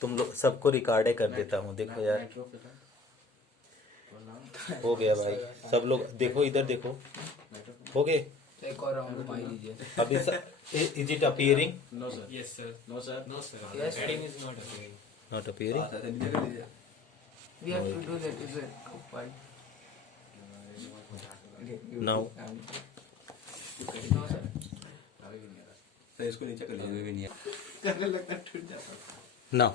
तुम लोग सबको रिकॉर्डे कर देता हूँ, देखो यार हो गया भाई। सब लोग देखो, इधर देखो, हो गए। एक और राउंड घुमाई दीजिए। अभी is it appearing? No sir. Yes sir. No sir. No sir. Yes, Heading is not appearing. Not appearing? We have to do that. Is it compiled? Now No sir. इसको नीचे कर लिया। करने लगता टूट जाता। now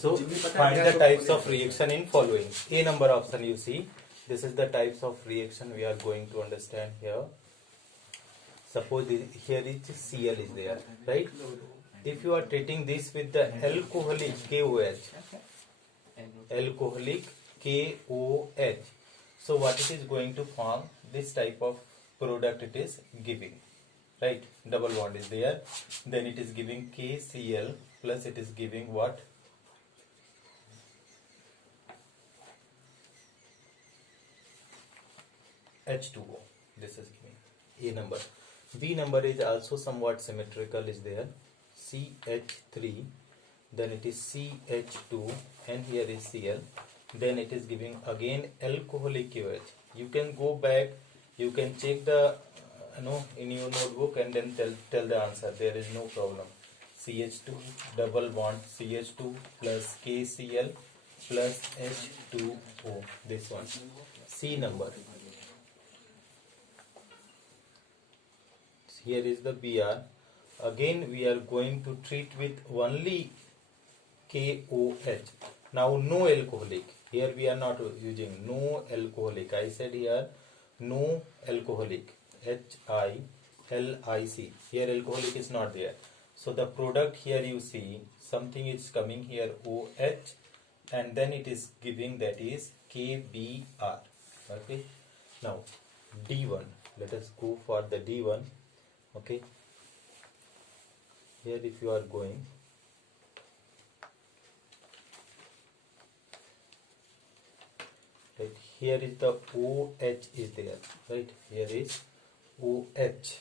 so find the types of reaction in following. A number option you see, this is the types of reaction we are going to understand here. Suppose here is Cl is there, right? If you are treating this with the alcoholic KOH, alcoholic KOH, so what it is going to form? This type of product it is giving, right? Double bond is there, then it is giving KCl plus it is giving what? H2O. This is giving A number. B number is also somewhat symmetrical is there, CH3, then it is CH2 and here is Cl, then it is giving again alcoholic KOH. You can go back, you can check the in your notebook and then tell the answer, there is no problem. CH2 double bond CH2 plus KCl plus H2O, this one. C number, here is the Br. Again we are going to treat with only KOH. Now no alcoholic, here we are not using no alcoholic. I said here no alcoholic, HILIC. Here alcoholic is not there. So the product here you see something is coming here OH and then it is giving that is KBr. Okay. Now D1. Let us go for the D1. Okay. Here if you are going, right, here is the OH is there, right? Here is OH.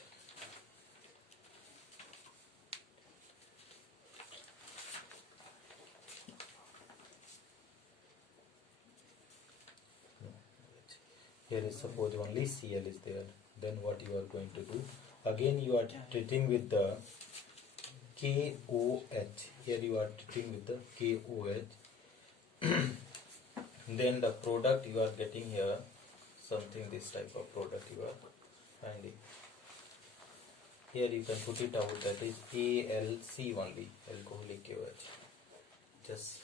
Here is suppose only Cl is there. Then what you are going to do? Again you are treating with the KOH. Here you are treating with the KOH. Then the product you are getting here, something this type of product you are finding. Here you can put it out, that is ALC only, alcoholic KOH. Just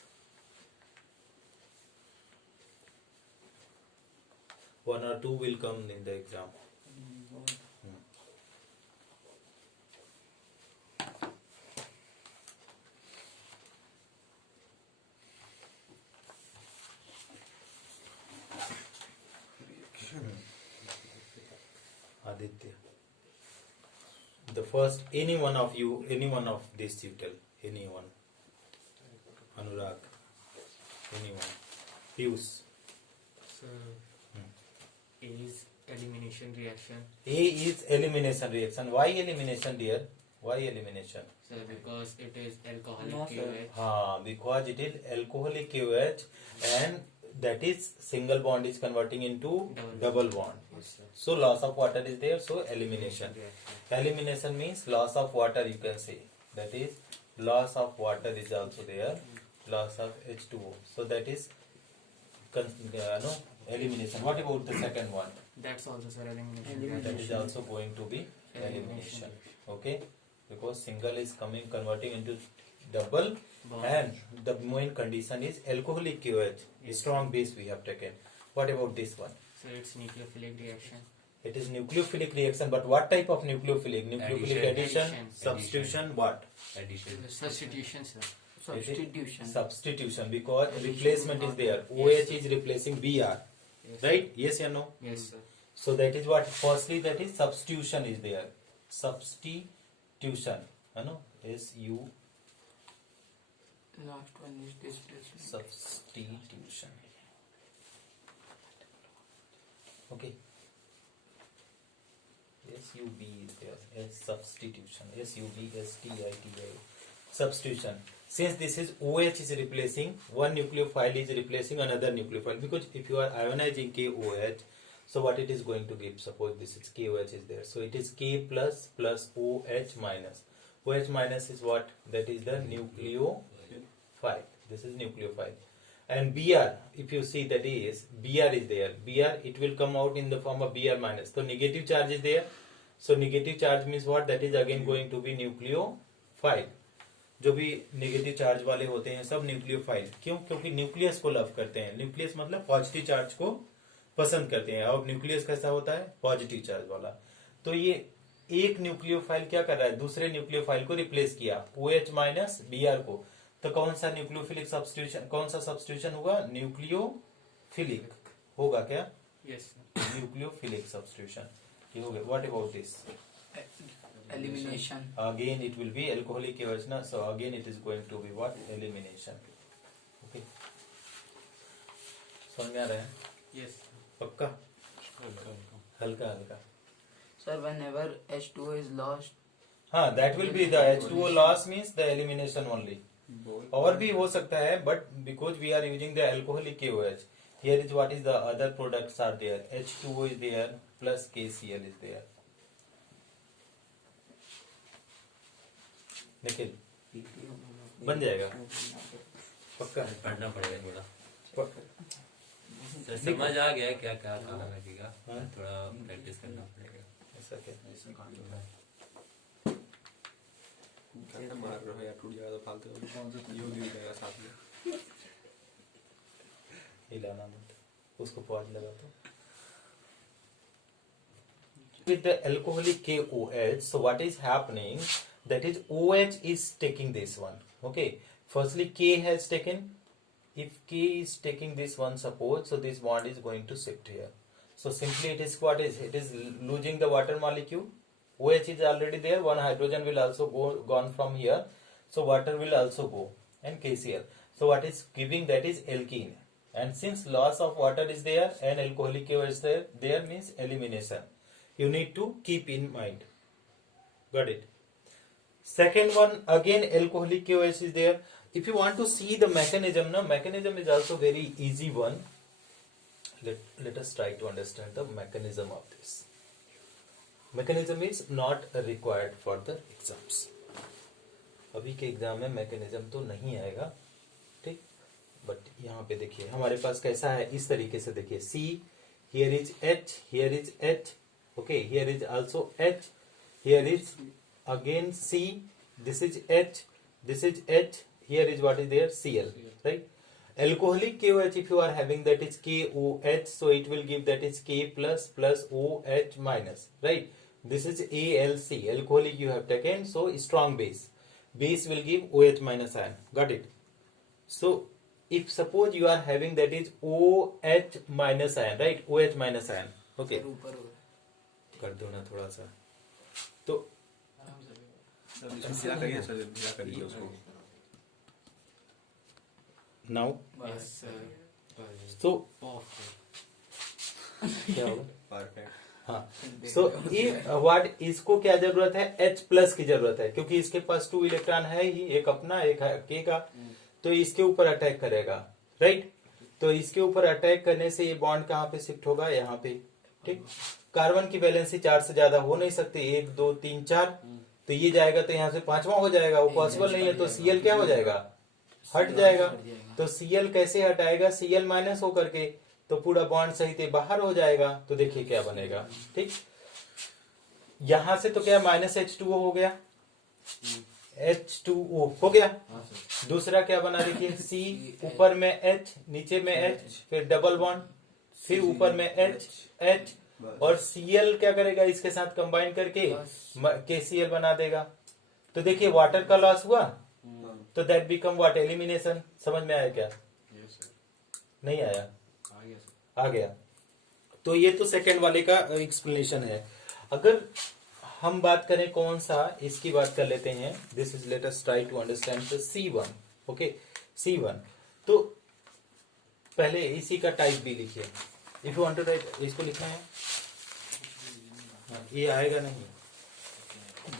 one or two will come in the exam. Aditya, the first, any one of you, any one of this you tell, anyone. Anurag, anyone. Pius. So A is elimination reaction. A is elimination reaction. Why elimination, dear? Why elimination? So because it is alcoholic No, sir. KOH. Because it is alcoholic KOH and that is single bond is converting into double bond. Yes sir. So loss of water is there, so elimination. Reaction. Elimination means loss of water, you can say. That is loss of water is also there, loss of H2O. So that is elimination. What about the second one? That's also sir elimination. That is also going to be elimination. Okay, because single is converting into double, Bond. and the main condition is alcoholic KOH. Strong base we have taken. What about this one? So it's nucleophilic reaction. It is nucleophilic reaction, but what type of nucleophilic? Nucleophilic addition, Addition. substitution, what? Addition. Substitution sir. Substitution. Substitution, because replacement is there. OH is replacing Br, Yes. right? Yes or no? Yes sir. So that is what, firstly that is substitution is there. Substitution, SU, Last one is displacement. substitution. Okay. SUB is there. S substitution. SUB, STITI. Substitution. since this is OH is replacing one nucleophile is replacing another nucleophile, because if you are ionizing KOH, so what it is going to give, suppose this is KOH is there, so it is K plus plus OH minus. OH minus is what? That is the nucleophile. This is nucleophile. And Br, if you see, that is Br is there. Br, it will come out in the form of Br minus. So negative charge is there. So negative charge means what? That is again going to be nucleophile. जो भी negative charge वाले होते हैं सब nucleophile. क्यों? क्योंकि nucleus को love करते हैं. न्यूक्लियस मतलब पॉजिटिव चार्ज को पसंद करते हैं. और न्यूक्लियस कैसा होता है? पॉजिटिव चार्ज वाला. तो ये एक न्यूक्लियोफाइल क्या कर रहा है? दूसरे न्यूक्लियोफाइल को रिप्लेस किया, OH माइनस Br को. तो कौन सा न्यूक्लियोफिलिक सब्स्टिट्यूशन, कौन सा सब्स्टिट्यूशन होगा? न्यूक्लियोफिलिक होगा क्या? Yes. Nucleophilic substitution. ये हो गया. What about this? Elimination. Again it will be alcoholic KOH na, so again it is going to be what? Elimination. Okay, समझ में आ रहा है? Yes. पक्का? हल्का हल्का. Sir, whenever H2O is lost, हाँ, that will be the H2O loss means the elimination only. और भी हो सकता है, but because we are using the alcoholic KOH, here is what is the other products are there. H2O is there plus KCl is there. Nikhil बन जाएगा पक्का? पढ़ना पड़ेगा थोड़ा. पक्का. समझ आ गया क्या क्या करना लगेगा. हाँ. थोड़ा प्रैक्टिस करना पड़ेगा. ऐसा क्या? क्या मार रहे हो यार, टूट जाएगा तो फालतू यूं गिर जाएगा साथ में. हिलाना मत, उसको पॉज लगा दो. With the alcoholic KOH, so what is happening? That is OH is taking this one. Okay, firstly K has taken. If K is taking this one, suppose, so this bond is going to shift here. So simply it is what is? It is losing the water molecule. OH is already there. One hydrogen will also gone from here. So water will also go, and KCl. So what is giving? That is alkene. And since loss of water is there and alcoholic KOH is there means elimination. You need to keep in mind. Got it? Second one, again alcoholic KOH is there. If you want to see the mechanism, mechanism is also very easy one. Let us try to understand the mechanism of this. Mechanism is not required for the exams. अभी के exam में mechanism तो नहीं आएगा, ठीक. But यहाँ पे देखिए हमारे पास कैसा है, इस तरीके से देखिए. C, here is H, here is H. Okay, here is also H, here is again C, this is H, this is H, here is what is there? Cl, right? Alcoholic KOH, if you are having, that is KOH, so it will give that is K plus plus OH minus, right? This is ALC, alcoholic you have taken, so strong base. Base will give OH minus ion. Got it? So if suppose you are having that is OH minus ion, right? OH minus ion. Okay. ऊपर हो. कर दो ना थोड़ा सा. तो ढीला करिए सर, ढीला करिए उसको. now Yes, sir. so Perfect. क्या होगा? परफेक्ट. हाँ, so if what इसको क्या जरूरत है? H प्लस की जरूरत है, क्योंकि इसके पास 2 इलेक्ट्रॉन है ही, एक अपना एक है K का. तो इसके ऊपर अटैक करेगा, राइट? तो इसके ऊपर अटैक करने से ये बॉन्ड कहाँ पे शिफ्ट होगा? यहाँ पे, ठीक. कार्बन की वैलेंसी 4 से ज्यादा हो नहीं सकती. 1 2 3 4, तो ये जाएगा तो यहाँ से 5वां हो जाएगा, वो पॉसिबल नहीं है. तो Cl क्या हो जाएगा? हट जाएगा. तो Cl कैसे हटाएगा? Cl माइनस होकर के, तो पूरा बॉन्ड सहित बाहर हो जाएगा. तो देखिए क्या बनेगा, ठीक. यहां से तो क्या माइनस H2O हो गया, H2O हो गया. दूसरा क्या बना देखिए, C ऊपर में H, नीचे में H, फिर डबल बॉन्ड, फिर ऊपर में H, और Cl क्या करेगा? इसके साथ कंबाइन करके KCl बना देगा. तो देखिए वाटर का लॉस हुआ, तो दैट बिकम व्हाट? एलिमिनेशन. समझ में आया क्या? नहीं आया? आ गया. तो ये तो सेकंड वाले का एक्सप्लेनेशन है. अगर हम बात करें कौन सा, इसकी बात कर लेते हैं. This is, let us try to understand the C1. Okay, C1. तो पहले इसी का टाइप भी लिखिए. If you want to write, इसको लिखना है. ये आएगा नहीं,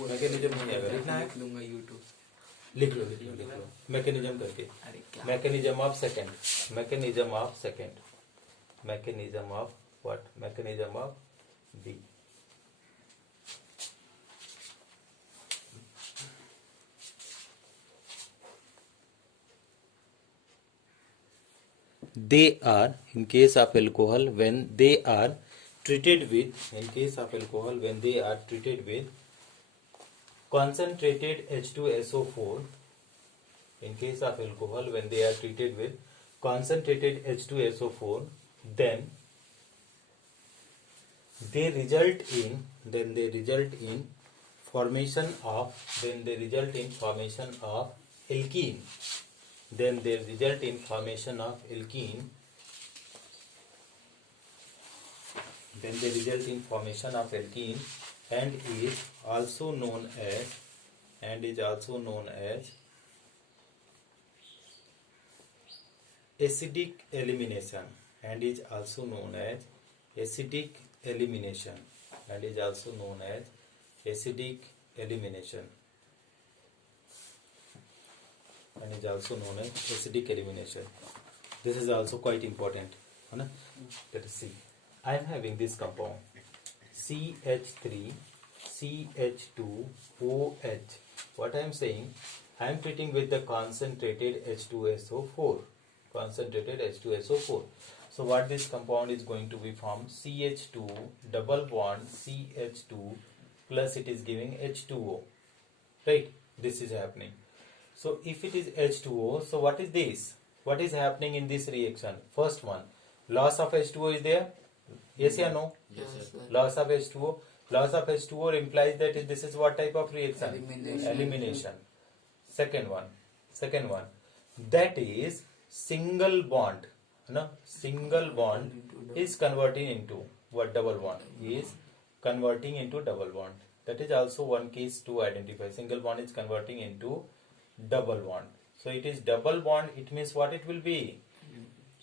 मैकेनिज्म नहीं आएगा, लिखना है. लूंगा YouTube. लिख लो लिख लो लिख लो मैकेनिज्म करके अरे क्या mechanism of second mechanism of second mechanism of what mechanism of B they are in case of alcohol when they are treated with in case of alcohol when they are treated with concentrated H2SO4 in case of alcohol when they are treated with concentrated H2SO4 then they result in formation of alkene then they result in formation of alkene and is also known as acidic elimination and is also known as acidic elimination this is also quite important है ना let us see I am having this compound CH3 CH2OH what I am saying I am treating with the concentrated H2SO4 so what this compound is going to be formed CH2 double bond CH2 plus it is giving H2O right this is happening so if it is H2O so what is this what is happening in this reaction first one loss of H2O is there yes or no yes sir. loss of H2O implies that this is what type of reaction elimination second one that is single bond no single bond is converting into what double bond is converting into double bond that is also one case to identify single bond is converting into double bond so it is double bond it means what it will be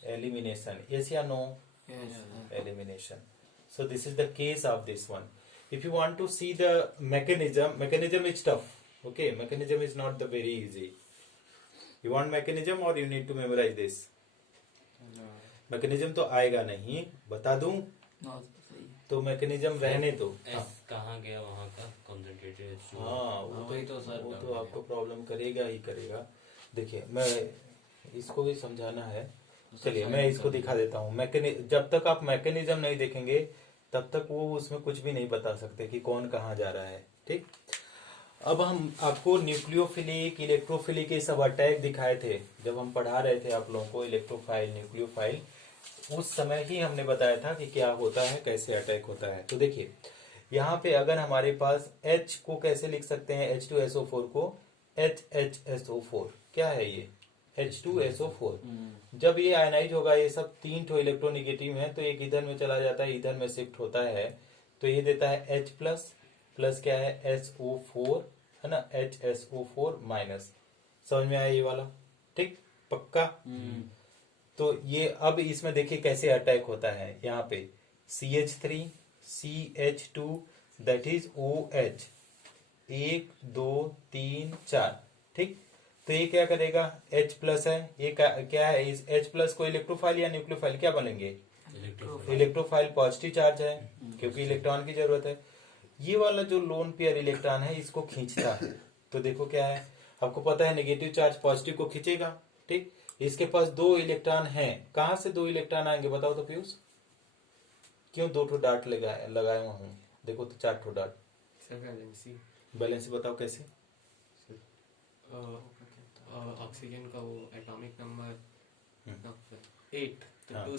elimination yes or no Yes sir. elimination so this is the case of this one if you want to see the mechanism is tough okay mechanism is not the very easy you want mechanism or you need to memorize this mechanism तो आएगा नहीं बता दूं No, सही है. तो mechanism रहने दो एस कहाँ गया वहाँ का कॉन्सेंट्रेटेड हाँ वो तो आपको प्रॉब्लम करेगा ही करेगा देखिए मैं इसको भी समझाना है चलिए मैं इसको दिखा देता हूँ जब तक आप मैकेनिज्म नहीं देखेंगे तब तक वो उसमें कुछ भी नहीं बता सकते कि कौन कहाँ जा रहा है ठीक अब हम आपको न्यूक्लियोफिलिक इलेक्ट्रोफिलिक ये सब अटैक दिखाए थे जब हम पढ़ा रहे थे आप लोगों को इलेक्ट्रोफाइल न्यूक्लियोफाइल उस समय ही हमने बताया था कि क्या होता है कैसे अटैक होता है तो देखिए यहाँ पे अगर हमारे पास H को कैसे लिख सकते हैं H2SO4 को HHSO4 क्या है ये H2SO4 जब ये आयनाइज होगा ये सब 3 ठो इलेक्ट्रोनेगेटिव है तो एक इधर में चला जाता है इधर में शिफ्ट होता है तो ये देता है H प्लस क्या है SO4 है ना HSO4 माइनस समझ में आया ये वाला ठीक पक्का तो ये अब इसमें देखिए कैसे अटैक होता है यहाँ पे CH3 CH2 that is OH 1 2 3 4 ठीक तो ये क्या करेगा H प्लस है ये क्या है इस H प्लस को इलेक्ट्रोफाइल या न्यूक्लियोफाइल क्या बनेंगे इलेक्ट्रोफाइल पॉजिटिव चार्ज है क्योंकि इलेक्ट्रॉन की जरूरत है ये वाला जो लोन पेयर इलेक्ट्रॉन है इसको खींचता है तो देखो क्या है आपको पता है नेगेटिव चार्ज पॉजिटिव को खींचेगा ठीक इसके पास 2 इलेक्ट्रॉन हैं कहां से 2 इलेक्ट्रॉन आएंगे बताओ तो पीयूष क्यों 2 ठो डार्ट लगाए हुआ हूं देखो तो 4 ठो डार्ट बैलेंसी बताओ कैसे ऑक्सीजन का वो एटॉमिक नंबर 8 तो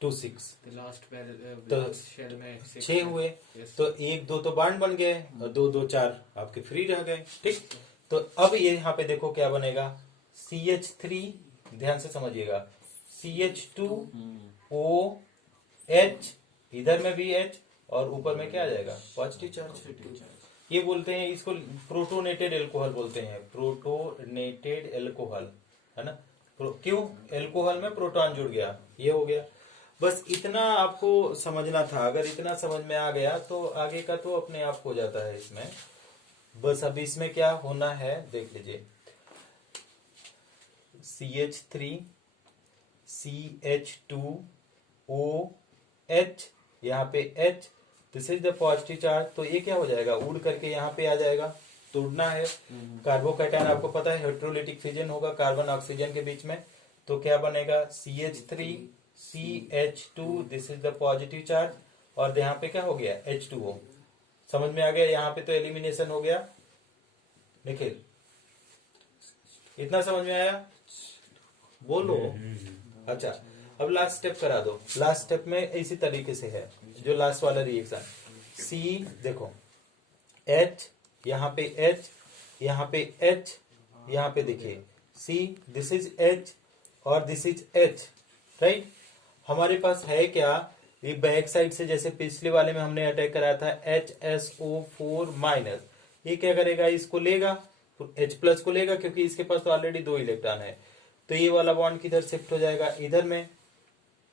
2 6 लास्ट शेल में 6 हुए तो 1 2 तो बॉन्ड बन गए और 2 2 4 आपके फ्री रह गए ठीक तो अब ये यहाँ पे देखो क्या बनेगा CH3 ध्यान से समझिएगा CH2OH इधर में भी H और ऊपर में क्या आ जाएगा पॉजिटिव चार्ज ये बोलते हैं इसको प्रोटोनेटेड एल्कोहल बोलते हैं प्रोटोनेटेड एल्कोहल है ना क्यों एल्कोहल में प्रोटॉन जुड़ गया ये हो गया बस इतना आपको समझना था अगर इतना समझ में आ गया तो आगे का तो अपने आप हो जाता है इसमें बस अब इसमें क्या होना है देख लीजिए, CH3 CH2OH, यहाँ पे H, this is the positive charge, तो ये क्या हो जाएगा, उड़ करके यहाँ पे आ जाएगा, तो उड़ना है। कार्बोकैटायन आपको पता है हेट्रोलिटिक फिजन होगा कार्बन ऑक्सीजन के बीच में, तो क्या बनेगा CH3 CH2, this is the positive charge, और यहाँ पे क्या हो गया H2O। समझ में आ गया, यहाँ पे तो एलिमिनेशन हो गया निखिल, इतना समझ में आया, बोलो। अच्छा अब लास्ट स्टेप करा दो। लास्ट स्टेप में इसी तरीके से है, जो लास्ट वाला रिएक्शन, C देखो H, यहाँ पे H, यहाँ पे H, यहाँ पे देखिए C, दिस इज H और दिस इज H, राइट। हमारे पास है क्या, ये बैक साइड से जैसे पिछले वाले में हमने अटैक कराया था HSO4-, ये क्या करेगा, इसको लेगा, H+ को लेगा, क्योंकि इसके पास तो ऑलरेडी 2 इलेक्ट्रॉन है, तो ये वाला बॉन्ड किधर शिफ्ट हो जाएगा, इधर में,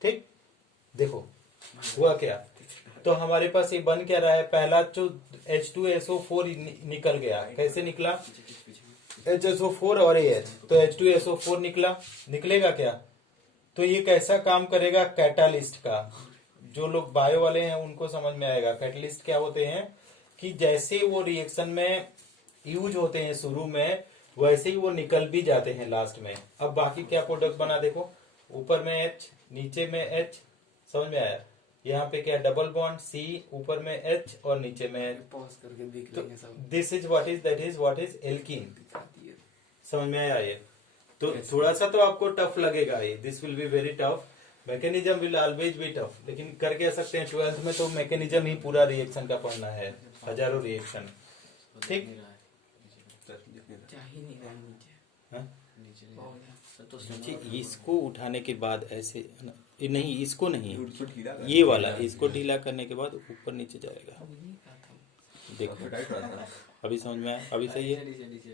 ठीक। देखो हुआ क्या, तो हमारे पास ये बन क्या रहा है, पहला जो H2SO4 निकल गया, कैसे निकला, HSO4 और AH, तो H2SO4 निकला, निकलेगा क्या, तो ये कैसा काम करेगा, कैटालिस्ट का। जो लोग बायो वाले हैं उनको समझ में आएगा, कैटलिस्ट क्या होते हैं, कि जैसे वो रिएक्शन में यूज होते हैं शुरू में, वैसे ही वो निकल भी जाते हैं लास्ट में। अब बाकी क्या प्रोडक्ट बना देखो, ऊपर में H, नीचे में H, समझ में आया, यहाँ पे क्या डबल बॉन्ड C, ऊपर में H और नीचे में H, पॉज करके देख लेंगे सब। This is what is, that is what is alkene. समझ में आया ये, तो थोड़ा सा तो आपको टफ लगेगा ये, this will be very tough, mechanism will always be tough, लेकिन कर क्या सकते हैं, 12th में तो मैकेनिज्म ही पूरा रिएक्शन का पढ़ना है, हजारों रिएक्शन, ठीक। जा ही नहीं रहा नीचे। हाँ? हो गया। तो नीचे इसको उठाने के बाद ऐसे नहीं, इसको नहीं, उसको ढीला कर, ये वाला, इसको ढीला करने के बाद ऊपर नीचे जाएगा, अभी नहीं कहा था। देखो टाइट हो रहा था। अभी समझ में आया, अभी सही है। नीचे नीचे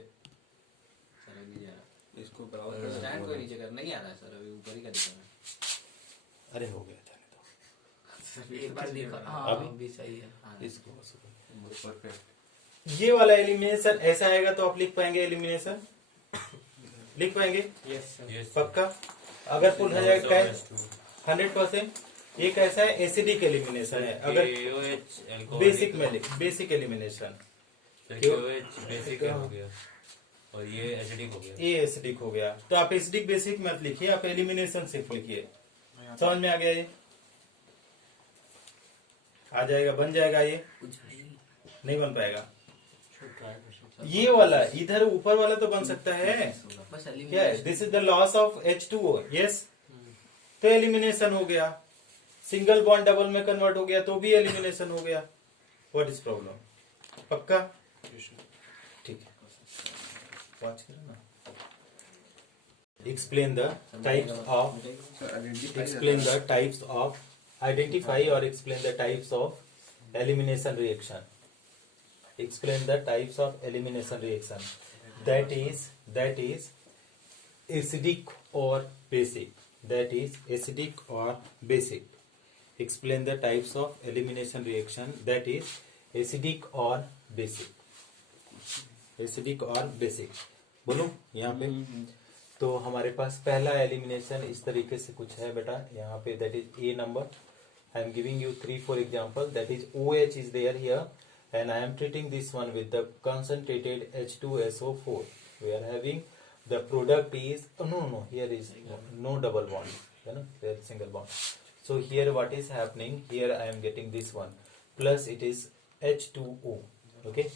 सर अभी जा रहा इसको बराबर है कर स्टैंड को नीचे कर नहीं आ रहा है सर, अभी ऊपर ही का दिखा रहा है। अरे हो गया, जाने एक बार देखा, हाँ अभी? अभी सही है। दो इसको बस। परफेक्ट। ये वाला एलिमिनेशन ऐसा आएगा तो आप लिख पाएंगे, एलिमिनेशन लिख पाएंगे यस सर। Yes, पक्का, अगर फुल हो जाएगा 100%। ये कैसा है, एसिडिक एलिमिनेशन है, अगर KOH बेसिक में लिख, बेसिक एलिमिनेशन, KOH बेसिक हो गया और ये एसिडिक हो गया। ये एसिडिक हो गया, तो आप एसिडिक बेसिक मत लिखिए, आप एलिमिनेशन सिर्फ लिखिए। समझ में आ गया, ये आ जाएगा, बन जाएगा, ये कुछ है ही नहीं। नहीं बन पाएगा। ये वाला इधर ऊपर वाला तो बन सकता है, बस क्या है, elimination। This is the loss of H2O, yes, तो एलिमिनेशन हो गया। सिंगल बॉन्ड डबल में कन्वर्ट हो गया तो भी एलिमिनेशन हो गया। व्हाट इज प्रॉब्लम, पक्का, ठीक है, वॉच करो ना। Explain the types of, explain the types of, identify or explain the types of elimination reaction. Explain the types of elimination reaction. That is acidic or basic. That is acidic or basic. Explain the types of elimination reaction. That is acidic or basic. Acidic or basic. बोलो यहाँ पे। तो हमारे पास पहला elimination इस तरीके से कुछ है बेटा, यहाँ पे that is a number, I am giving you 3-4 example, that is OH is there here and I am treating this one with the concentrated H2SO4. We are having the product is no here is no double bond, you know, there is single bond. So here what is happening, here I am getting this one plus it is H2O. Okay,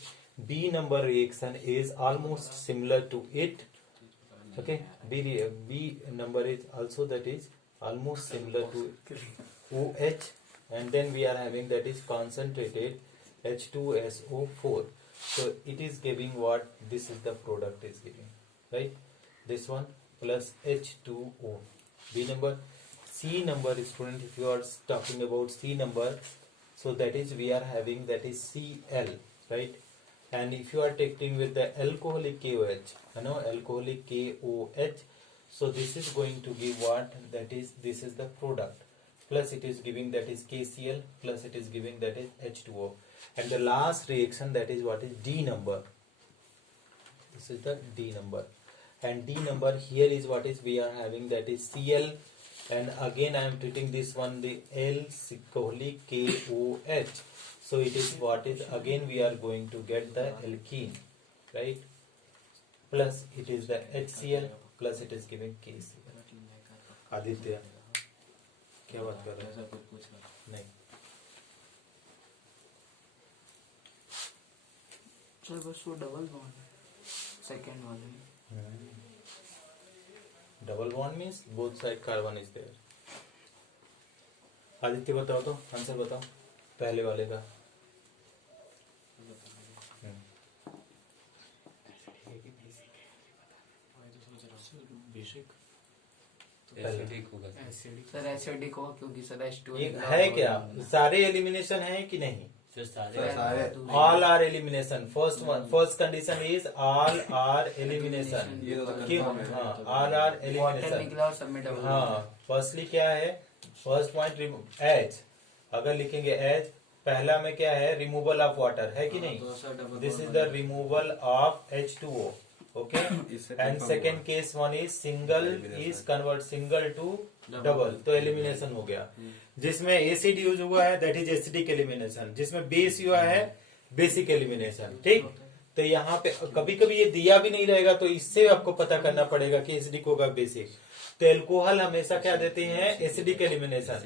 B number reaction is almost similar to it. Okay, B number is also that is almost similar to OH, and then we are having that is concentrated H2SO4. So it is giving what, this is the product is giving, right, this one plus H2O. B number. C number, student, if you are talking about C number, so that is we are having that is Cl, right, and if you are taking with the alcoholic KOH, you know, alcoholic KOH, so this is going to give what, that is, this is the product, plus it is giving that is KCl, plus it is giving that is H2O, and the last reaction that is what is D number. This is the D number. And D number here is what is we are having, that is Cl, and again I am treating this one the alcoholic KOH. So it is what is, again we are going to get the alkene, right? Plus it is the HCl, plus it is giving KCl. Aditya क्या बात कर रहे हैं? नहीं, sir बस वो double bond है second वाले में. Double bond means both side carbon is there. Aditya बताओ तो, आंसर बताओ पहले वाले का. बेसिक एसिडिक होगा एसिडिक सर एसिडिक हो क्योंकि सर H2 ये है क्या, सारे एलिमिनेशन है कि नहीं? सर सारे सारे all are elimination. First condition is all are elimination. ये तो क्यों? confirm है. हाँ, ऑल आर वाटर एलिमिनेशन. निकला और सबमिट डबल. हाँ, फर्स्टली क्या है, फर्स्ट पॉइंट एच, अगर लिखेंगे एच, पहला में क्या है, रिमूवल ऑफ वाटर है कि नहीं? This is the removal of H2O. Okay. इससे एंड confirm सेकेंड हुआ. Case one is single is convert single to double, तो एलिमिनेशन हो गया. जिसमें एसिड यूज हुआ है दैट इज एसिडिक एलिमिनेशन, जिसमें बेस हुआ है बेसिक एलिमिनेशन. ठीक. तो यहाँ पे कभी कभी ये दिया भी नहीं रहेगा, तो इससे आपको पता करना पड़ेगा कि एसिडिक होगा बेसिक. तो एल्कोहल हमेशा क्या देते हैं, एसिडिक एलिमिनेशन.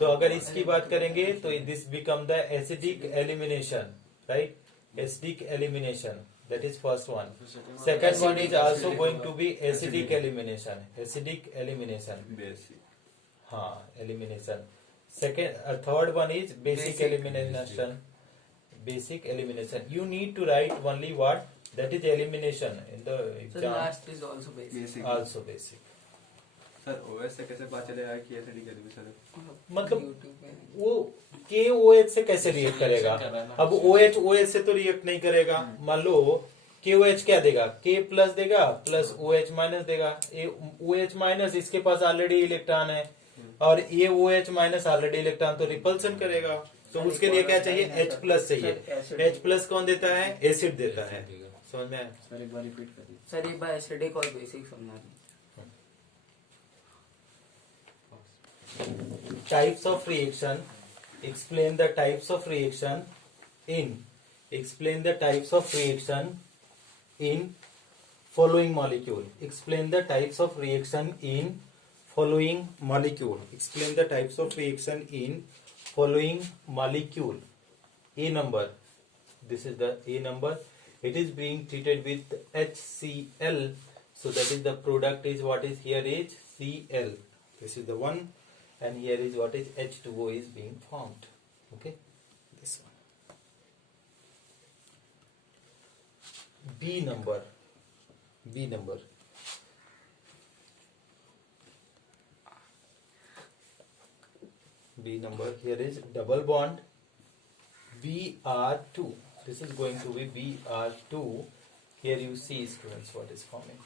तो अगर इसकी बात करेंगे तो this become the acidic elimination, right? Acidic elimination, that is first one. Second one is also going to be acidic elimination. Acidic elimination. Basic. हाँ, elimination. Second, third one is basic elimination. Basic elimination. You need to write only what, that is elimination in the sir exam. Last is also basic. Basic. Also basic. Sir OS से कैसे पता चलेगा कि acidic elimination है? मतलब वो KOH से कैसे रिएक्ट करेगा? अब OH से तो रिएक्ट नहीं करेगा. मान लो KOH क्या देगा, K प्लस देगा प्लस OH माइनस देगा. OH माइनस इसके पास ऑलरेडी इलेक्ट्रॉन है, और ये OH माइनस ऑलरेडी इलेक्ट्रॉन, तो रिपल्सन करेगा. तो उसके लिए क्या चाहिए, H प्लस चाहिए. H प्लस कौन देता है, एसिड देता है. समझ में आया? सर एक बार एसिडिक और बेसिक समझा दें. Types of reaction. Explain the types of reaction in. Explain the types of reaction in following molecule. Explain the types of reaction in following molecule. Explain the types of reaction in following molecule. A number. This is the A number. It is being treated with HCl. So that is the product is what is here is Cl. This is the one. And here is what is H2O is being formed. Okay, this one. B number. B number. B number. Here is double bond Br2. This is going to be Br2. Here you see, students, what is forming.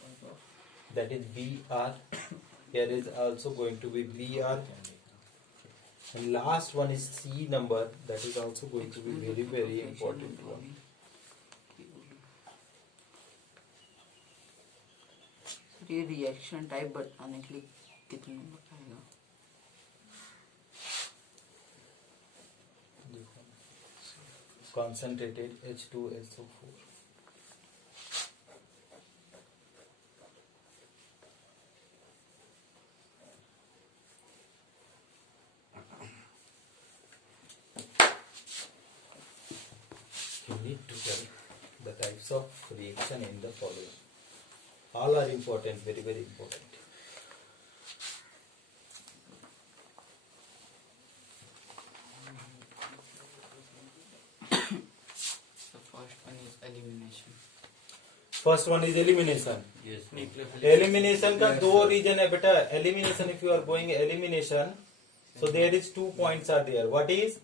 That is Br. Here is also going to be Br. And last one is C number. That is also going to be very, very important one. ये reaction type बताने के लिए कितने number आएगा? Concentrated H2SO4. You need to tell the types of reaction in the following. All are important, very, very important. The first one is elimination. First one is elimination. yes Elimination का दो reason है बेटा. Elimination, if you are going elimination, so there is 2 points are there. What is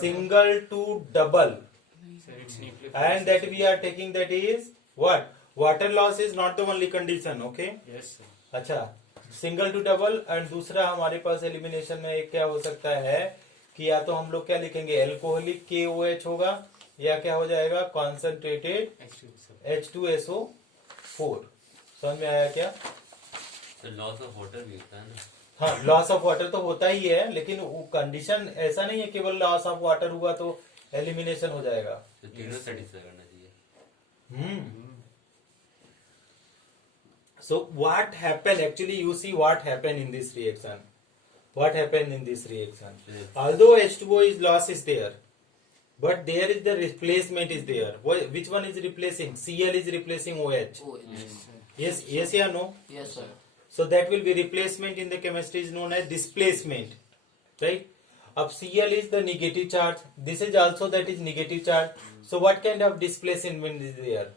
single to double, Sir, it's nuclear. and that we are taking, that is what, water loss is not the only condition. Okay. Yes, sir. अच्छा, single to double. And दूसरा हमारे पास elimination में एक क्या हो सकता है कि या तो हम लोग क्या लिखेंगे, एल्कोहलिक KOH होगा, या क्या हो जाएगा, कॉन्सेंट्रेटेड H2, sir. H2SO4 4। समझ में आया क्या? तो लॉस ऑफ वाटर भी होता है ना। हाँ, लॉस ऑफ वाटर तो होता ही है, लेकिन वो कंडीशन ऐसा नहीं है केवल लॉस ऑफ वाटर हुआ तो एलिमिनेशन हो जाएगा। तो तीनों सेटिस्फाई करना चाहिए। So what happen actually? You see what happen in this reaction. What happen in this reaction? Yes. Although H2O is loss is there, but there is the replacement is there. Which one is replacing? Cl is replacing OH. Oh, Yes, yes or no? yes, sir. So that will be replacement in the chemistry is known as displacement, right? अब Cl is the negative charge. This is also that is negative charge. So what kind of displacement is there?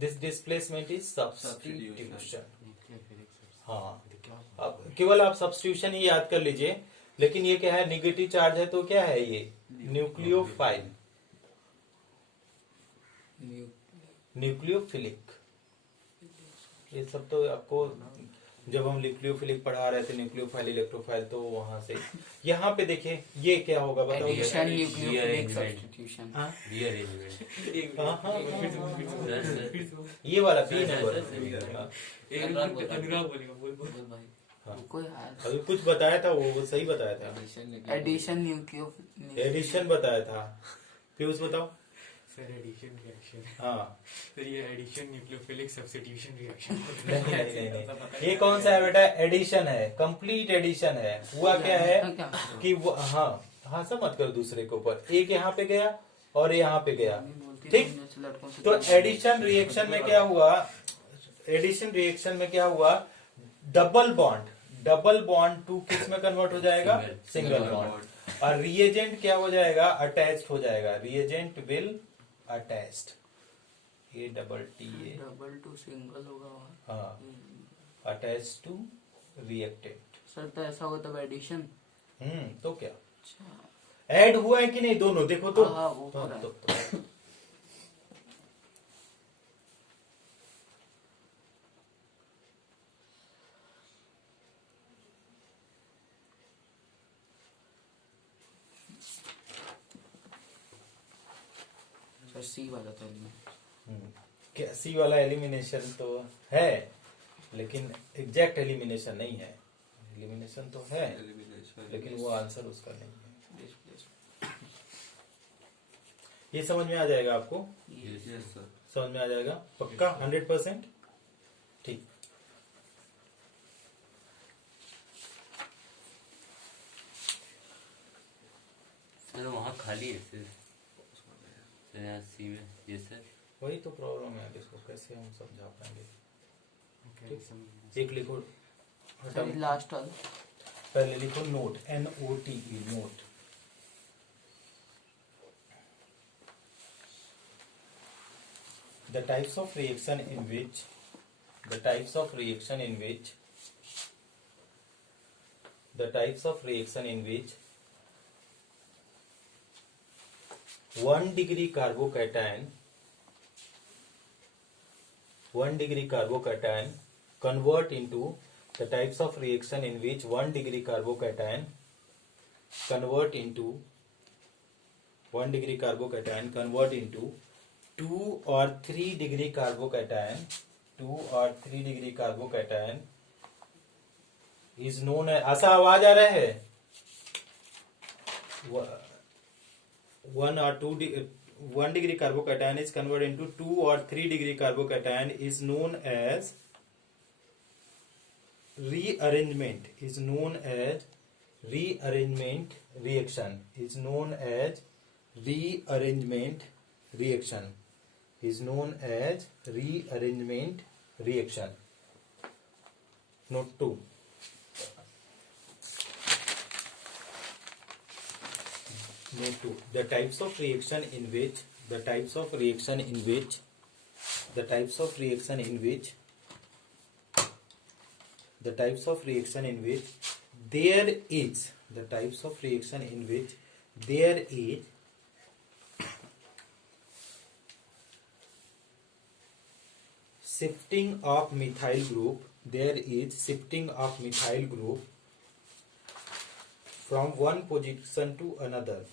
This displacement is substitution. हाँ, अब केवल आप substitution ही याद कर लीजिए, लेकिन ये क्या है? निगेटिव चार्ज है तो क्या है ये? Nucleophile, nucleophilic. ये सब तो आपको जब हम न्यूक्लियोफिलिक पढ़ा रहे थे, न्यूक्लियोफाइल, इलेक्ट्रोफाइल, तो वहां से यहाँ पे देखिए ये क्या होगा बताओ? Addition, nucleophilic substitution. हाँ? रीअरेंजमेंट। हाँ, हाँ, ये वाला बी नंबर। अनुराग बोलेगा, बोल बोल। हाँ। कोई हाल अभी कुछ बताया था, वो सही बताया था। एडिशन न्यूक्लियो एडिशन बताया था। पीयूष बताओ। Sir addition reaction. हाँ, सर ये एडिशन न्यूक्लियोफिलिक सब्स्टिट्यूशन रिएक्शन। नहीं, ये कौन सा है बेटा? एडिशन है, कंप्लीट एडिशन है। हुआ क्या है कि वो, हाँ हाँ, सब मत करो दूसरे के ऊपर। एक यहाँ पे गया और यहाँ पे गया, ठीक? तो एडिशन रिएक्शन में क्या हुआ? एडिशन रिएक्शन में क्या हुआ? डबल बॉन्ड टू किस में कन्वर्ट हो जाएगा? Single bond. और रिएजेंट क्या हो जाएगा? अटैच्ड हो जाएगा। रिएजेंट विल अटैच्ड, ये double T A, double two single होगा वहाँ। हाँ, अटैच्ड टू रिएक्टेंट। सर तो ऐसा होता है एडिशन। तो क्या अच्छा, ऐड हुआ है कि नहीं? दोनों देखो तो। हाँ, वो हो रहा है। तो सर सी वाला था क्या सी वाला एलिमिनेशन तो है, लेकिन एग्जैक्ट एलिमिनेशन नहीं है। एलिमिनेशन तो है, लेकिन वो आंसर उसका नहीं है। ये समझ में आ जाएगा आपको? समझ में आ जाएगा पक्का? 100%? ठीक। सर वहाँ खाली है सिर्फ यहाँ सी में। ये सर वही तो प्रॉब्लम है, इसको कैसे हम समझा पाएंगे? एक लिखो, हटाओ लास्ट वाला। पहले लिखो note, NOTE, note. The types of reaction in which the types of reaction in which 1 degree carbocation convert into the types of reaction in which 1 degree carbocation convert into 2 or 3 degree carbocation is known as, ऐसा आवाज आ रहा है? 1 degree carbocation is converted into 2 or 3 degree carbocation is known as rearrangement reaction. Note 2. Note 2. The types of reaction in which there is shifting of methyl group, from one position to another,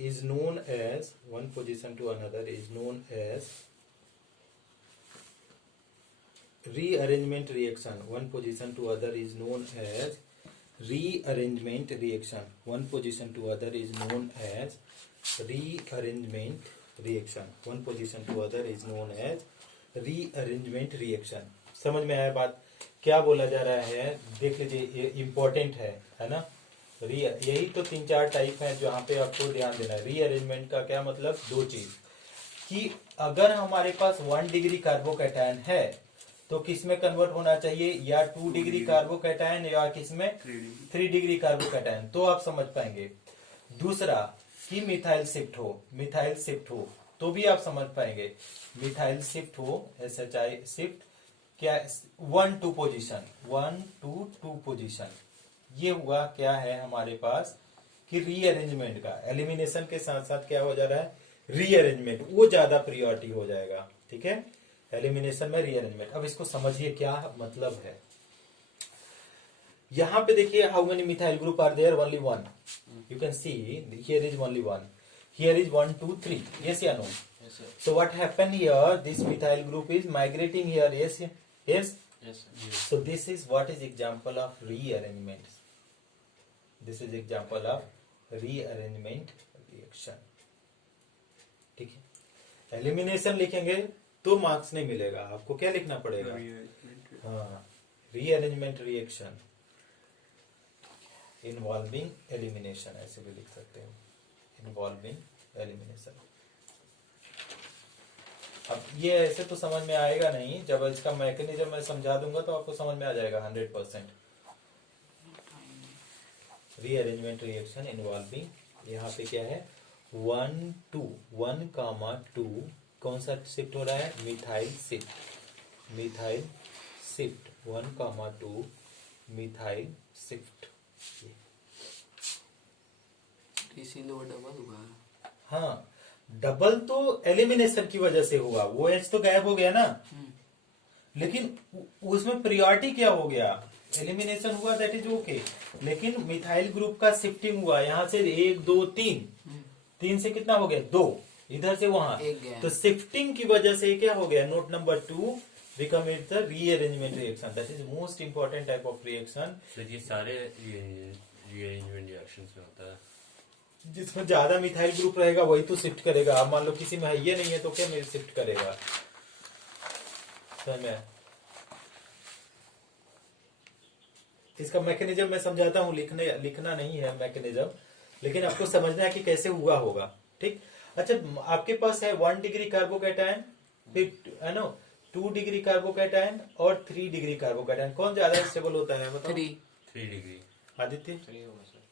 is known as one position to another is known as rearrangement reaction. One position to other is known as rearrangement reaction. One position to other is known as rearrangement reaction. One position to other is known as rearrangement reaction. समझ में आया बात? क्या बोला जा रहा है देख लीजिए, इंपॉर्टेंट है ना। यही तो 3-4 टाइप है जहाँ पे आपको ध्यान देना है। रीअरेंजमेंट का क्या मतलब, दो चीज कि अगर हमारे पास 1 डिग्री कार्बोकैटायन है तो किसमें कन्वर्ट होना चाहिए, या 2 डिग्री कार्बोकैटायन या किसमें 3 डिग्री कार्बोकैटायन, तो आप समझ पाएंगे। दूसरा कि मिथाइल शिफ्ट हो तो भी आप समझ पाएंगे। मिथाइल शिफ्ट हो, SHI शिफ्ट क्या 1 to 2 पोजीशन, ये हुआ क्या है हमारे पास कि रीअरेंजमेंट का। एलिमिनेशन के साथ साथ क्या हो जा रहा है, रीअरेंजमेंट, वो ज्यादा प्रियोरिटी हो जाएगा। ठीक है, एलिमिनेशन में रीअरेंजमेंट। अब इसको समझिए क्या मतलब है। यहां पे देखिए, how many methyl group are there, only 1। You can see here is only 1, here is 1 2 3, yes या no? So what happened here, this methyl group is migrating here, yes? So this is what is example of rearrangement. This is example of rearrangement reaction. ठीक है, elimination लिखेंगे तो marks नहीं मिलेगा, आपको क्या लिखना पड़ेगा, हाँ, रीअरेंजमेंट रिएक्शन इन्वॉल्विंग एलिमिनेशन, ऐसे भी लिख सकते हैं, इन्वॉल्विंग एलिमिनेशन। अब ये ऐसे तो समझ में आएगा नहीं, जब इसका मैकेनिज्म मैं समझा दूंगा तो आपको समझ में आ जाएगा 100%। रीअरेंजमेंट रिएक्शन इन्वॉल्विंग, यहाँ पे क्या है 1 2 कौन सा शिफ्ट हो रहा है, मिथाइल शिफ्ट 1 2 मिथाइल शिफ्ट, इसीलिए वो डबल हुआ। हाँ, डबल तो एलिमिनेशन की वजह से हुआ, वो एच तो गायब हो गया ना, लेकिन उसमें प्रियोरिटी क्या हो गया, एलिमिनेशन हुआ, दैट इज ओके, लेकिन मिथाइल ग्रुप का शिफ्टिंग हुआ, यहां से 1 2 3 से कितना हो गया 2, इधर से वहां, तो शिफ्टिंग की वजह से क्या हो गया, note number 2 become it the rearrangement reaction, that is most important type of reaction। तो ये सारे rearrangement reactions में होता है, जिसमें ज्यादा मिथाइल ग्रुप रहेगा वही तो शिफ्ट करेगा। आप मान लो किसी में ये नहीं है तो क्या शिफ्ट करेगा, समझ में? इसका मैकेनिज्म मैं समझाता हूँ, लिखना नहीं है मैकेनिज्म, लेकिन आपको समझना है कि कैसे हुआ होगा। ठीक, अच्छा, आपके पास है 1 डिग्री कार्बोकैटायन, फिर है ना 2 डिग्री कार्बोकैटायन और 3 डिग्री कार्बोकैटायन, कौन ज्यादा स्टेबल होता है बताओ? 3 डिग्री। आदित्य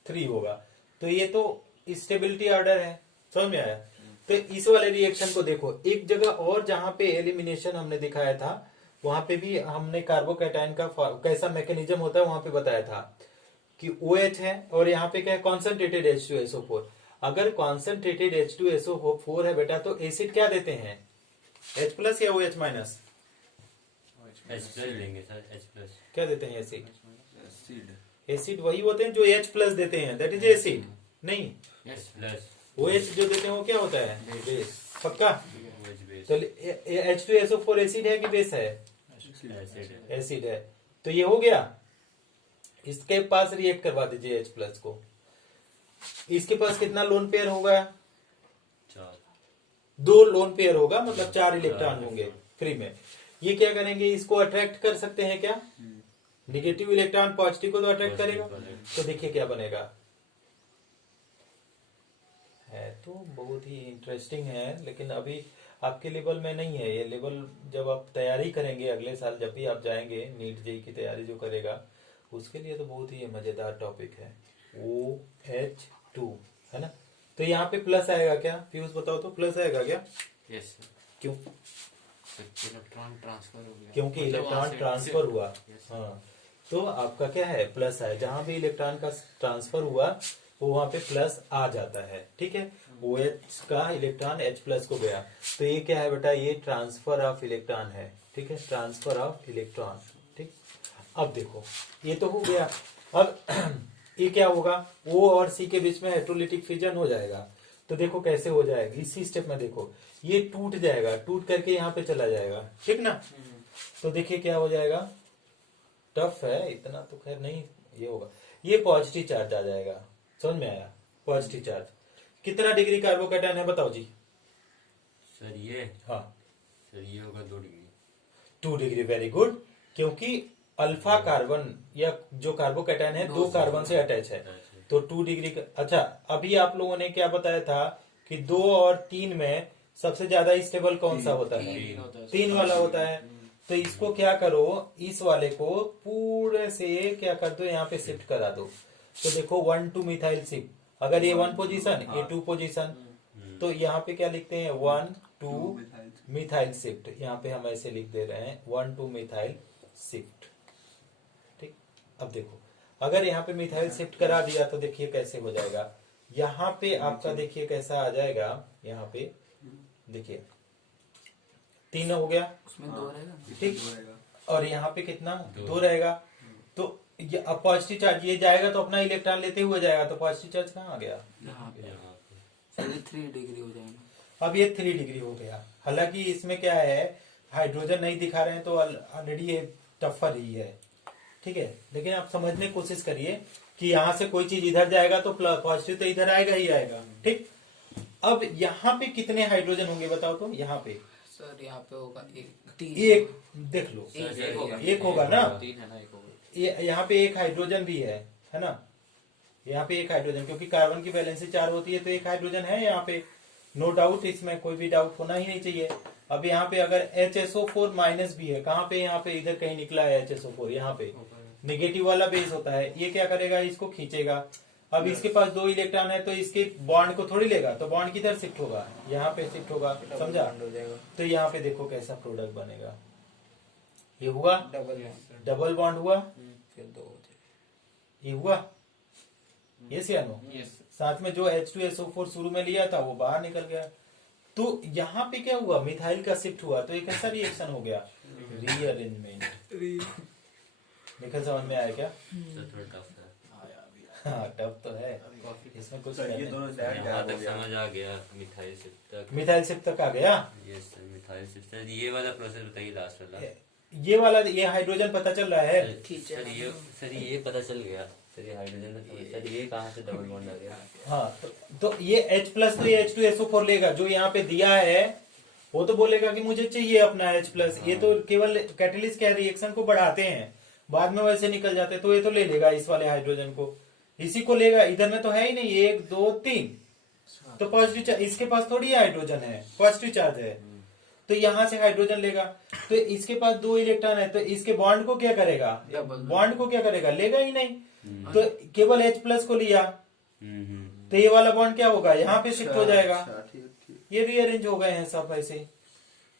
3 होगा, तो ये तो स्टेबिलिटी ऑर्डर है, समझ में आया? तो इस वाले रिएक्शन को देखो, एक जगह और जहां पे एलिमिनेशन हमने दिखाया था वहां पे भी हमने कार्बोकैटायन का कैसा मैकेनिज्म होता है वहां पे बताया था कि OH है और यहाँ पे क्या है, कॉन्सेंट्रेटेड H2SO4। अगर कॉन्सेंट्रेटेड H2SO4 है बेटा तो एसिड क्या देते हैं, H प्लस या OH माइनस? H प्लस लेंगे सर, H प्लस क्या देते हैं एसिड? एसिड वही होते हैं जो H प्लस देते हैं, दैट इज एसिड। नहीं, H प्लस OH जो देते हैं वो क्या होता है, बेस। पक्का? OH बेस, तो H2SO4 एसिड है कि बेस है? एसिड, एसिड है। तो ये हो गया, इसके पास रिएक्ट करवा दीजिए H प्लस को। इसके पास कितना लोन पेयर होगा, 2 लोन पेयर होगा, मतलब 4 इलेक्ट्रॉन होंगे फ्री में। ये क्या करेंगे, इसको अट्रैक्ट कर सकते हैं क्या, निगेटिव इलेक्ट्रॉन पॉजिटिव को तो अट्रैक्ट करेगा। तो देखिए क्या बनेगा, है तो बहुत ही इंटरेस्टिंग है, लेकिन अभी आपके लेवल में नहीं है ये लेवल। जब आप तैयारी करेंगे अगले साल, जब भी आप जाएंगे नीट जेई की तैयारी जो करेगा उसके लिए तो बहुत ही मजेदार टॉपिक है। OH2 है ना, तो यहाँ पे प्लस आएगा क्या, पीयूष बताओ तो, प्लस आएगा क्या? Yes sir. क्यों? इलेक्ट्रॉन ट्रांसफर हो गया, क्योंकि इलेक्ट्रॉन ट्रांसफर हुआ, हाँ, तो आपका क्या है, प्लस है। जहां भी इलेक्ट्रॉन का ट्रांसफर हुआ वो वहां पे प्लस आ जाता है। ठीक है, OH का इलेक्ट्रॉन H प्लस को गया, तो ये क्या है बेटा, ये ट्रांसफर ऑफ इलेक्ट्रॉन है। ठीक है, ट्रांसफर ऑफ इलेक्ट्रॉन। ठीक, अब देखो ये तो हो गया। अब ये क्या होगा, O और C के बीच में इलेक्ट्रोलिटिक फिजन हो जाएगा, तो देखो कैसे हो जाएगा। इसी स्टेप में देखो ये टूट जाएगा, टूट करके यहाँ पे चला जाएगा, ठीक ना। तो देखिए क्या हो जाएगा, टफ है इतना तो खैर नहीं ये होगा, ये पॉजिटिव चार्ज आ जाएगा। समझ में आया, पॉजिटिव चार्ज। कितना डिग्री कार्बोकैटायन है बताओ जी। सर ये, हाँ सर ये होगा 2 डिग्री। 2 degree, very good. क्योंकि अल्फा कार्बन या जो कार्बोकैटायन है 2 कार्बन से अटैच है, तो 2 डिग्री अच्छा अभी आप लोगों ने क्या बताया था कि 2 और 3 में सबसे ज्यादा स्टेबल कौन सा होता है, 3 वाला होता है। तो इसको क्या करो, इस वाले को पूरे से क्या कर दो, यहाँ पे शिफ्ट करा दो। तो देखो 1 2 मिथाइल शिफ्ट, अगर ये 1 पोजीशन ये 2 पोजीशन, तो यहाँ पे क्या लिखते हैं 1 2 मिथाइल शिफ्ट, यहाँ पे हम ऐसे लिख दे रहे हैं 1 2 मिथाइल शिफ्ट। ठीक, अब देखो अगर यहाँ पे मिथाइल शिफ्ट करा दिया तो देखिए कैसे हो जाएगा। यहाँ पे आपका देखिए कैसा आ जाएगा, यहाँ पे देखिए 3 हो गया, उसमें 2 रहेगा ना? ठीक, और यहाँ पे कितना 2 रहेगा। तो अब पॉजिटिव चार्ज ये जाएगा तो अपना इलेक्ट्रॉन लेते हुए जाएगा, तो पॉजिटिव चार्ज कहाँ आ गया, यहाँ पे यहाँ पे फिर ये 3 डिग्री हो जाएगा। अब ये 3 डिग्री हो गया। हालांकि इसमें क्या है, हाइड्रोजन नहीं दिखा रहे हैं तो ऑलरेडी ये टफर ही है, ठीक है। लेकिन आप समझने की कोशिश करिए कि यहाँ से कोई चीज इधर जाएगा तो पॉजिटिव तो इधर आएगा ही आएगा, ठीक। अब यहाँ पे कितने हाइड्रोजन होंगे बताओ तो, यहाँ पे सर यहाँ पे होगा 3 एक, देख लो एक होगा ना, 3 है ना, एक होगा। यहाँ पे एक हाइड्रोजन भी है ना, यहाँ पे एक हाइड्रोजन, क्योंकि कार्बन की वैलेंसी 4 होती है तो एक हाइड्रोजन है यहाँ पे, नो डाउट, इसमें कोई भी डाउट होना ही नहीं चाहिए। अब यहाँ पे अगर HSO4 माइनस भी है, कहाँ पे, यहाँ पे इधर कहीं निकला है HSO4, यहाँ पे नेगेटिव वाला बेस होता है, ये क्या करेगा, इसको खींचेगा। अब इसके पास 2 इलेक्ट्रॉन है तो इसके बॉन्ड को थोड़ी लेगा, तो बॉन्ड किधर शिफ्ट होगा, यहाँ पे शिफ्ट होगा, समझा। हो जाएगा, तो यहाँ पे देखो कैसा प्रोडक्ट बनेगा, ये हुआ डबल बॉन्ड हुआ, फिर 2 हो जाएगा। ये हुआ, ये सियानो, साथ में जो H2SO4 शुरू में लिया था वो बाहर निकल गया। तो यहाँ पे क्या हुआ, मिथाइल का शिफ्ट हुआ, तो एक ऐसा रिएक्शन हो गया, रीअरेंजमेंट। निकल समझ में आया क्या? सर थोड़ा टफ है। हाँ टफ तो है, इसमें कुछ ये दोनों यहाँ तक समझ आ गया, मिथाइल शिफ्ट तक। मिथाइल शिफ्ट तक आ गया। Yes sir, methyl shift. Sir ये वाला प्रोसेस बताइए, लास्ट वाला। ये वाला, ये हाइड्रोजन पता चल रहा है, सर ये पता चल गया सर, ये हाइड्रोजन का, सर ये कहाँ से डबल बॉन्ड आ गया? हाँ तो ये H प्लस तो ये H2SO4 लेगा, जो यहाँ पे दिया है वो तो बोलेगा कि मुझे चाहिए अपना H प्लस। ये तो केवल कैटलिस्ट क्या रिएक्शन को बढ़ाते हैं, बाद में वैसे निकल जाते हैं, तो ये तो ले लेगा इस वाले हाइड्रोजन को, इसी को लेगा। इधर में तो है ही नहीं, 1 2 3, तो पॉजिटिव चार्ज इसके पास थोड़ी हाइड्रोजन है, पॉजिटिव चार्ज है, तो यहाँ से हाइड्रोजन लेगा। तो इसके पास 2 इलेक्ट्रॉन है, तो इसके बॉन्ड को क्या करेगा, बॉन्ड को क्या करेगा, लेगा ही नहीं, तो केवल H प्लस को लिया, तो ये वाला बॉन्ड क्या होगा, यहाँ पे शिफ्ट हो जाएगा। ये रीअरेंज हो गए हैं सब ऐसे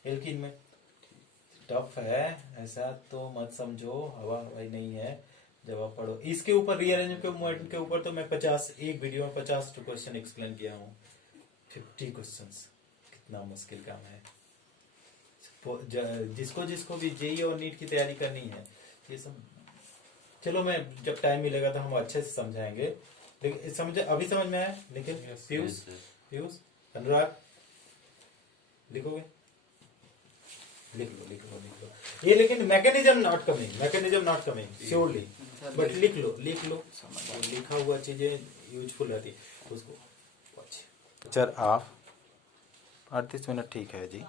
एल्कीन में। टफ है, ऐसा तो मत समझो, हवा हवाई नहीं है, जब आप पढ़ो इसके ऊपर रीअरेंज के ऊपर तो मैं एक वीडियो में 50 क्वेश्चन एक्सप्लेन किया हूँ। 50 क्वेश्चंस, कितना मुश्किल काम है। जिसको जिसको भी जेईई और नीट की तैयारी करनी है, ये सब चलो मैं जब टाइम मिलेगा तो हम अच्छे से समझाएंगे। लेकिन समझ अभी समझ में आया, लेकिन पीयूष अनुराग लिखोगे, लिख लो। ये लेकिन mechanism not coming surely, but लिख लो लिखा हुआ चीजें यूजफुल रहती है उसको। 38 मिनट ठीक है जी।